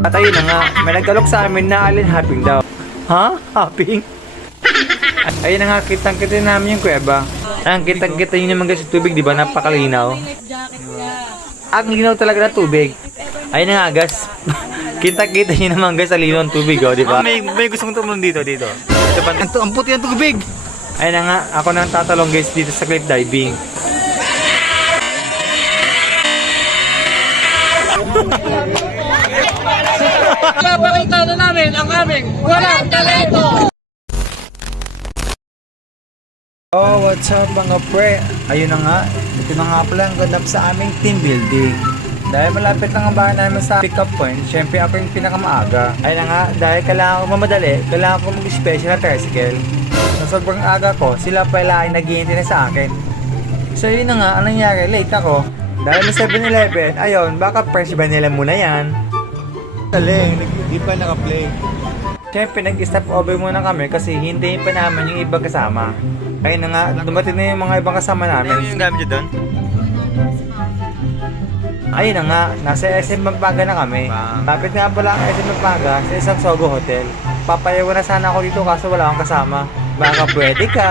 At ayun na nga, may nagkalok sa amin na alin hopping daw. Ha? Hopping? Ayun na nga, kitang-kita namin yung kuweba. Ang kitang-kita nyo naman guys sa tubig, di ba? Napakalinaw. Ang linaw talaga na tubig. Ayun na nga guys. Kitang-kita nyo naman guys sa linaw ng tubig, oh, di ba? May gusto kong tumulong dito. Ito ba? Ang puti ng tubig. Ayun na nga, ako nang tatalong guys dito sa cliff diving. Papakita na namin ang aming walang talento! Oh, what's up mga pre? Ayun na nga, ito na nga pala ang ganap sa aming team building. Dahil malapit lang ang bahay namin sa pick-up point, syempre ako yung pinakamaaga. Ayun na nga, dahil kailangan ko mamadali, kailangan ko mag-special na tricycle. Sa sobrang aga ko, sila pala ay naghihintay na sa akin. So yun na nga, anong nangyari? Late ako. Dahil may 7-Eleven, ayun, baka fresh ba nila muna yan? Taling, hindi pa naka-play. Siyempre, nag-stop over muna kami kasi hintayin pa namin yung ibang kasama. Ayun na nga, dumating na yung mga ibang kasama namin. Ano yung gamit nyo doon? Ayun na nga, nasa SM Magpaga na kami. Lapit nga pala ang SM Magpaga sa isang Sogo Hotel. Papayaw na sana ako dito kaso wala akong kasama. Baka pwede ka.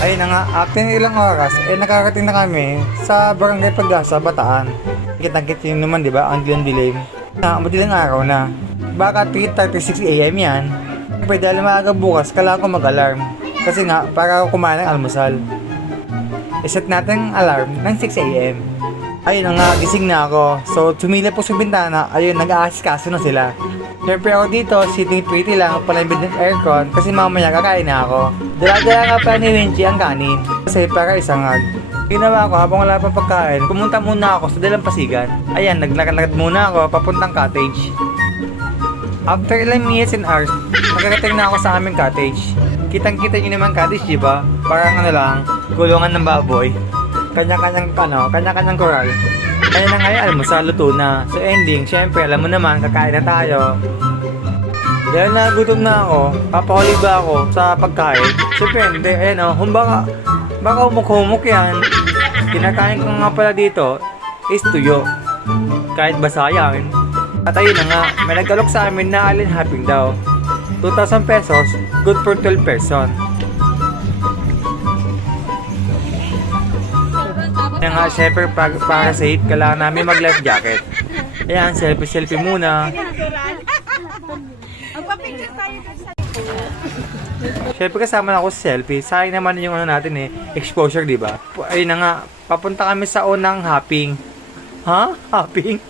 Ayun na nga, after ilang oras, nakarating na kami sa Barangay Pag-asa, Bataan. Kitang-kita yun naman, di ba? Ang dilim-dilim. Madilang araw na. Baka 3:36 AM yan. Pwede alam maaga bukas, kailangan ko mag-alarm. Kasi nga, para ako kumain ng almusal. Iset natin ang alarm ng 6 AM. Ayun na nga, gising na ako. So, tumila po sa bintana, ayun, nag-aasikaso na sila. Siyempre ako dito, sitting pretty lang, palambid ng aircon, kasi mamaya kakain na ako. Dala-dala nga pa ni Winchi ang kanin, kasi para isangag. Ginawa ko habang wala pang pagkain, pumunta muna ako sa Dalampasigan. Ayan, naglakad-lakad muna ako papuntang cottage. After ilang minutes and hours, nakarating na ako sa aming cottage. Kitang-kita nyo naman cottage, di ba? Parang ano lang, kulungan ng baboy. Kanya-kanyang koral. Ayun na ngayon, almusal, luto na. So ending, syempre, alam mo naman, kakain na tayo. Dahil nagutom na ako, papahuli ba ako sa pagkain? Syempre, hindi, ayun o, baka umuk-humuk yan. Kinakain ko nga pala dito is tuyo. Kahit basa yan. At ayun na nga, may nagkalok sa amin na alin hopping daw. 2,000 pesos, good for 12 person. Kaya nga, syempre, para safe, kailangan namin mag-life jacket. Ayan, selfie muna. Syempre, kasama na ako sa selfie. Sayang naman yung ano natin exposure, di ba? Ayun na nga, papunta kami sa unang hopping. Ha? Hopping?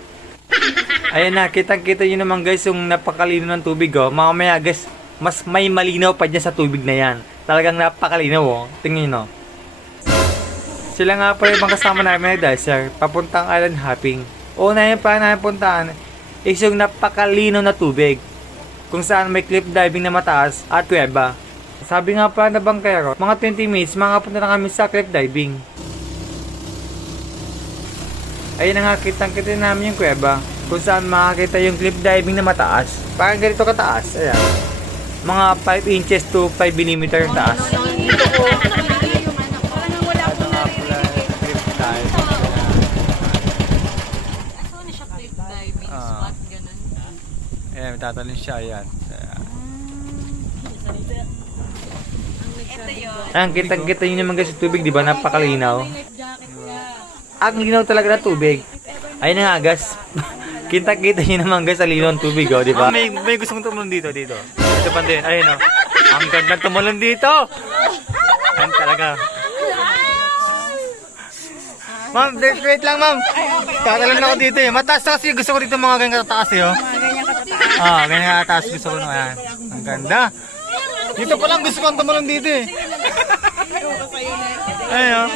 Ayan na, kitang-kita nyo naman guys yung napakalino ng tubig, oh. Mamaya guys, mas may malinaw pa dyan sa tubig na yan. Talagang napakalinaw, oh. Tingin nyo. Sila nga pa yung kasama namin na dicer, papuntang island hopping. Una yung pa namin puntaan is yung napakalino na tubig, kung saan may cliff diving na mataas at kuweba. Sabi nga pa na bangkero, mga 20 minutes, makapunta na kami sa cliff diving. Ayun na nga, kitang-kita namin yung kuweba, kung saan makakita yung cliff diving na mataas. Parang ganito kataas, ayan. Mga 5 inches to 5 mm taas. Ayan, tatalon siya, ayan. Ayan, kitang-kita nyo naman guys sa tubig, di ba? Napakalinaw. Ang linaw talaga ng tubig. Ayun na nga guys. Kita-kita nyo naman guys sa linaw ng tubig, oh, di ba? May gusto kong tumulong dito. Ito pa din, ayun oh. Ang ganda tumulong dito. Ayan talaga. Ma'am, wait lang ma'am. Tatalon ako dito Mataas na kasi gusto ko dito mga ganyan kataas oh. Ganyan kataas gusto ko na yan. Ang ganda. Dito pa lang gusto ko tumulong dito Ayun oh.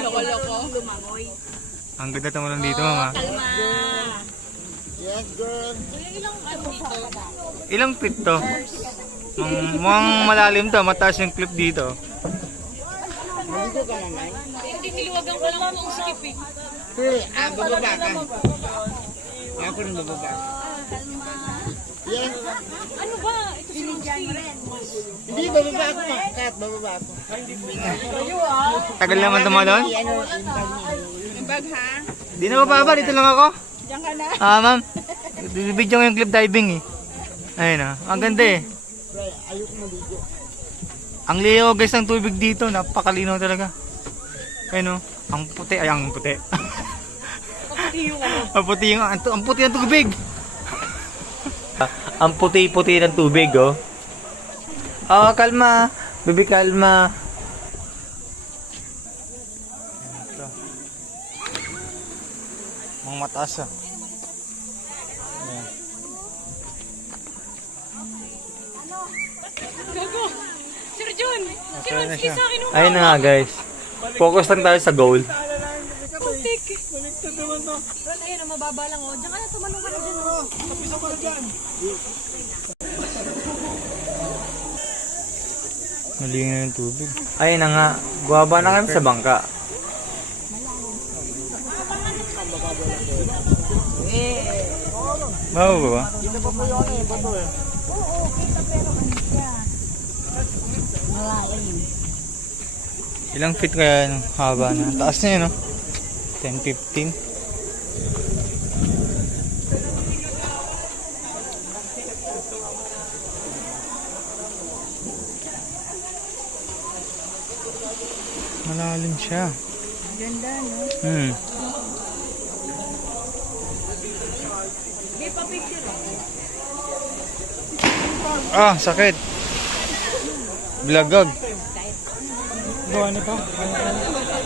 Ang ganda tumulong dito mama. Yes, girl. Ilang feet to? Mukhang malalim to, mataas yung cliff dito. Maligo ka mamay? Hindi niliwagan ko lang kung skip eh. Bababa ka. Ako rin bababa. Yes. Ano ba? Ito si Hindi, bababa ako. Kat, bababa ako. Tagal naman tumalon? Ano, yung bag niya. Yung bag ha? Di na mababa, dito lang ako. Diyan ka na. Ma'am. Video yung cliff diving eh. Ayun ah, ang ganda eh. Pre, ayoko maligo. Ang liyo guys ng tubig dito, napakalinaw talaga. Ayun oh, ang puti, ay ang puti. Ang puti yung ang puti ng tubig. Ang puti-puti ng tubig oh. Oh, kalma. Baby, kalma. Mga mataas ah. Ayan. Sir John! Sir Okay na John, siya. sa akin Ayun na nga guys. Focus lang tayo sa goal. putik! Ron, ayun, ang mababa lang oh. Diyan ka na, tumalong ka na dyan oh. Tapiso ka na dyan. Maligo na yung tubig. Ayun na nga. Buwaba na kami sa bangka. Mababa ba? Dito pa po yung ano eh, bato eh. Oo, kita pero ano siya. Malalim. Ilang feet kaya yung haba na? Taas na yun no? 10, 15. Malalim siya. Ganda, no? May pa-picture oh. Ah, sakit. Bilagag.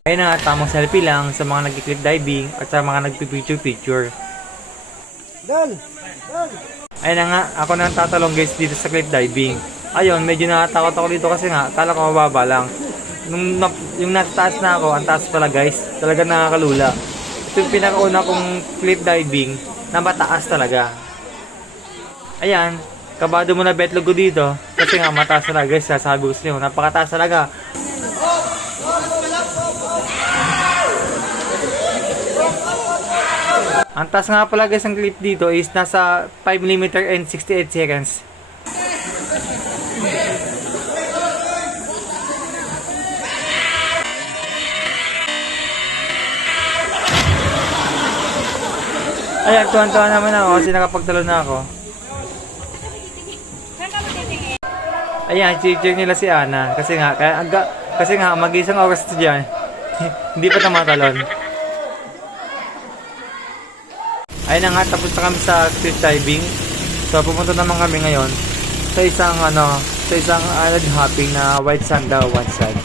Ayun na, tamang selfie lang sa mga nag-cliff diving at sa mga nagpipicture-picture. Dal! Dal! Ayun na nga, ako na ang tatalong guys dito sa cliff diving. Ayun, medyo natatakot ako dito kasi nga, kala ko mababa lang. Yung nasa taas na ako, ang taas pala guys, talaga nakakalula. Ito yung pinakauna kong cliff diving na mataas talaga. Ayan, kabado mo na betlog ko dito kasi nga mataas talaga guys, sasabi ko sa inyo, napakataas talaga. Ang taas nga pala guys ng clip dito is nasa 5mm and 68 seconds. Ayan, tuwan-tuwa naman ako kasi nakapagtalo na ako. Saan ka matitingin? Ayan, cheer nila si Ana kasi nga mag-isang oras ito dyan. Hindi pa tumatalon. Ayun na nga, tapos na kami sa cliff diving. So pupunta naman kami ngayon sa isang island hopping na white sand daw, white sand.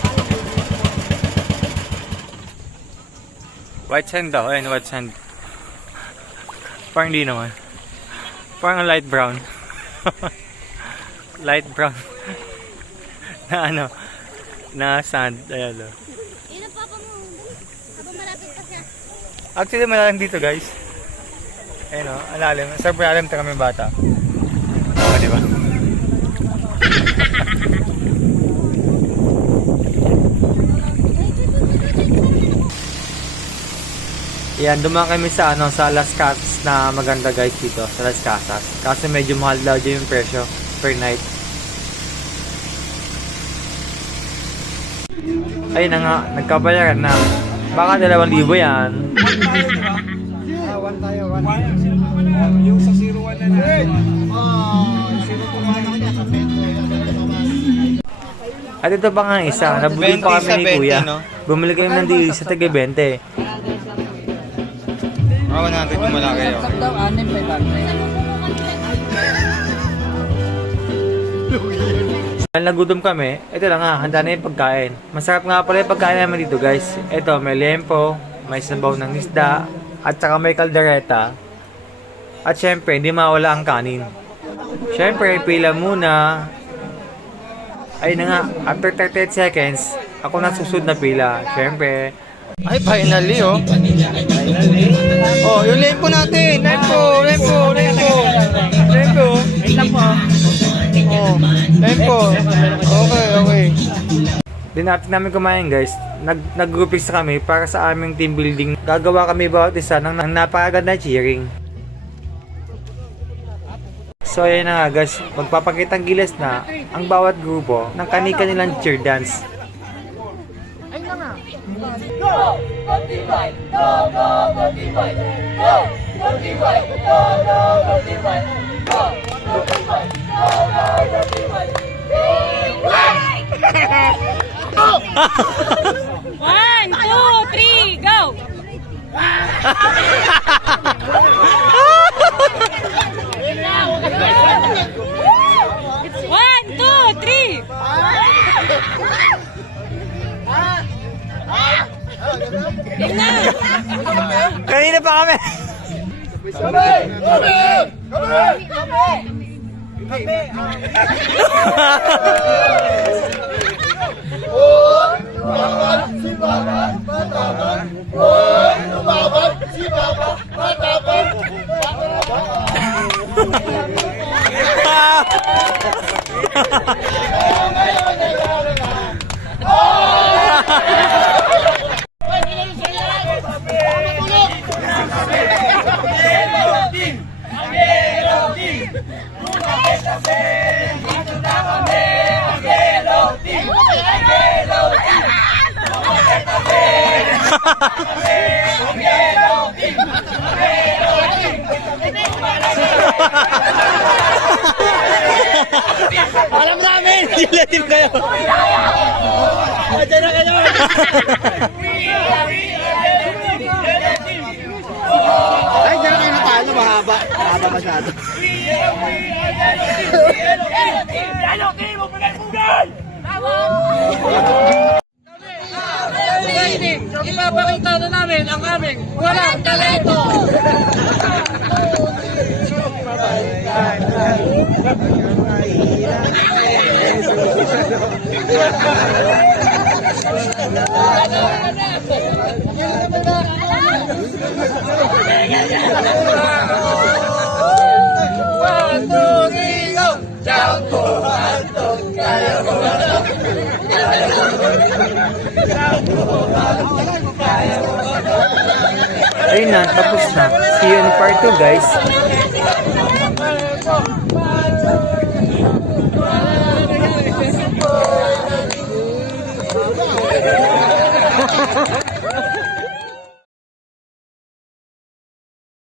White sand daw, ayun, white sand. Parang hindi naman. Parang light brown. Light brown. Na ano, na sand, ayan o. Yun ang papa mo. Habang malapit pa siya. Actually, malalim dito guys. Ayun o, ang lalim. Sobrang lalim ito kami bata. Oo, di ba? Yan, dumaan kami sa sa Las Casas na maganda guys dito, sa Las Casas. Kasi medyo mahal daw dyan yung presyo per night. Ayun na nga, nagkabayaran na. Baka 2,000 yan. One tayo, one. Yung sa 01 na na. 0 na niya sa petro. At ito pa nga isa, nabuli pa kami ni Kuya. Bumili kami ng dili sa taga 20. Awan natin kung malaki yun. Saksak daw, 6,500. Dahil nagutom kami, ito lang nga, handa na yung pagkain. Masarap nga pala yung pagkain namin dito guys. Ito, may lempo, may sabaw ng isda, at saka may kaldereta. At syempre, hindi mawala ang kanin. Syempre, pila muna. Ayun na nga, after 38 seconds, ako na susunod na pila. Syempre. Ay, finally oh. Oh, yung lempo natin. Lempo. Wait lang po. Oh, lempo. Okay. Din after namin kumain guys, nag-groupings kami para sa aming team building. Gagawa kami bawat isa ng napakaganda cheering. So ayun na nga guys, magpapakitang gilas na ang bawat grupo ng kani-kanilang cheer dance. Ayun na nga. Go! Matibay! Go! Go! Matibay! Go! Go! One, two, three, go! One, two, three! Kanina pa kami. Alam namin! Gilatin kayo! Diyan na kayo! Ay, dyan na kayo natalo, mahaba. Mahaba masyado. Ipapakita na namin ang aming walang talento. One, two, three, go! Shout to Anton, kaya mo na. Ayun na, tapos na. See you in part 2 guys. Talento,